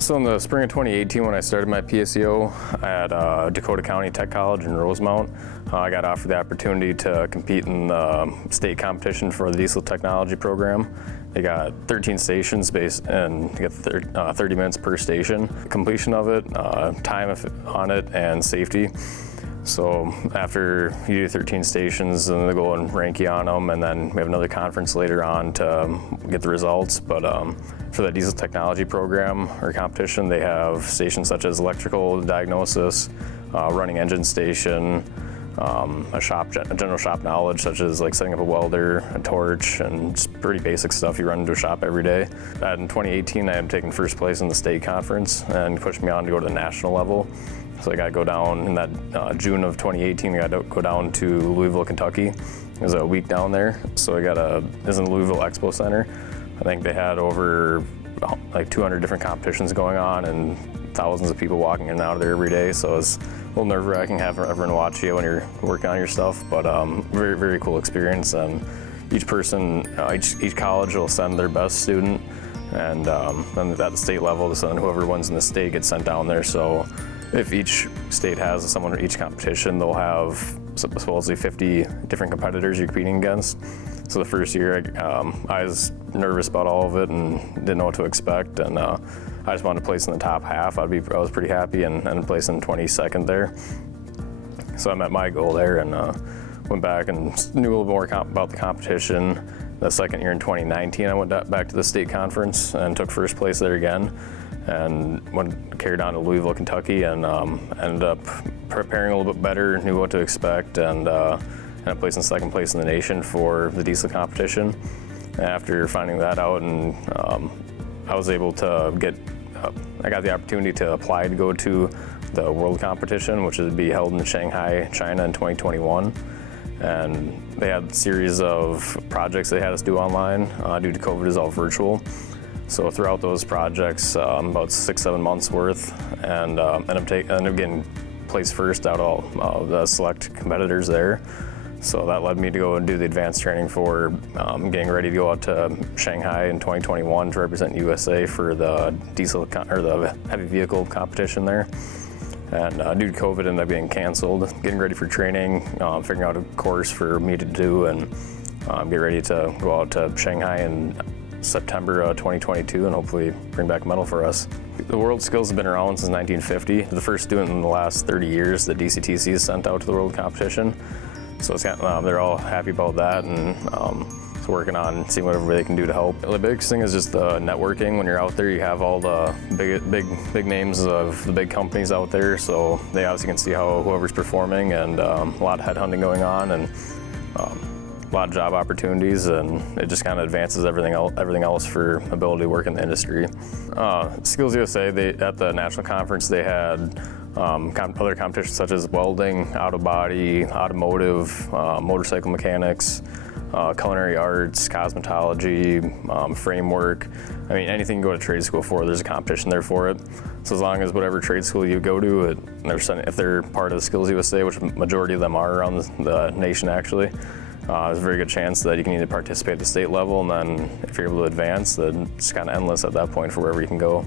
So in the spring of 2018, when I started my PSEO at Dakota County Tech College in Rosemount, I got offered the opportunity to compete in the state competition for the diesel technology program. They got 13 stations based, and you get 30 minutes per station. Completion of it, time on it, and safety. So after you do 13 stations, then they go and rank you on them, and then we have another conference later on to get the results. But for the diesel technology program or competition, they have stations such as electrical diagnosis, running engine station, a general shop knowledge such as like setting up a welder, a torch, and just pretty basic stuff you run into a shop every day. In 2018, I had taken first place in the state conference and pushed me on to go to the national level. So I got to go down in that June of 2018. I got to go down to Louisville, Kentucky. It was a week down there. So it was in the Louisville Expo Center. I think they had over like 200 different competitions going on and thousands of people walking in and out of there every day. So it was a little nerve-wracking having everyone watch you when you're working on your stuff, but very, very cool experience. And each person, each college will send their best student, and then at the state level, then whoever wins in the state gets sent down there. So if each state has someone in each competition, they'll have supposedly 50 different competitors you're competing against. So the first year, I was nervous about all of it and didn't know what to expect, and I just wanted to place in the top half. I was pretty happy and ended up placing 22nd there. So I met my goal there and went back and knew a little more about the competition. The second year in 2019, I went back to the state conference and took first place there again, and carried on to Louisville, Kentucky, and ended up preparing a little bit better, knew what to expect, and ended up placing second place in the nation for the diesel competition. And after finding that out, and I was able to I got the opportunity to apply to go to the world competition, which would be held in Shanghai, China in 2021. And they had a series of projects they had us do online. Due to COVID, it's all virtual. So throughout those projects, about 6-7 months worth, and ended up getting placed first out of all the select competitors there. So that led me to go and do the advanced training for getting ready to go out to Shanghai in 2021 to represent USA for the diesel or the heavy vehicle competition there. And due to COVID, ended up getting canceled. Getting ready for training, figuring out a course for me to do, and get ready to go out to Shanghai in September 2022 and hopefully bring back a medal for us. The World Skills has been around since 1950. The first student in the last 30 years that DCTC has sent out to the world competition. So it's they're all happy about that, and so working on seeing whatever they can do to help. The biggest thing is just the networking. When you're out there, you have all the big names of the big companies out there, so they obviously can see how whoever's performing, and a lot of headhunting going on, and a lot of job opportunities, and it just kind of advances everything else for ability to work in the industry. Skills USA, at the national conference, they had other competitions such as welding, auto body, automotive, motorcycle mechanics, culinary arts, cosmetology, framework. I mean, anything you go to trade school for, there's a competition there for it. So as long as whatever trade school you go to, if they're part of the Skills USA, which majority of them are around the nation actually, there's a very good chance that you can either participate at the state level, and then if you're able to advance, then it's kind of endless at that point for wherever you can go.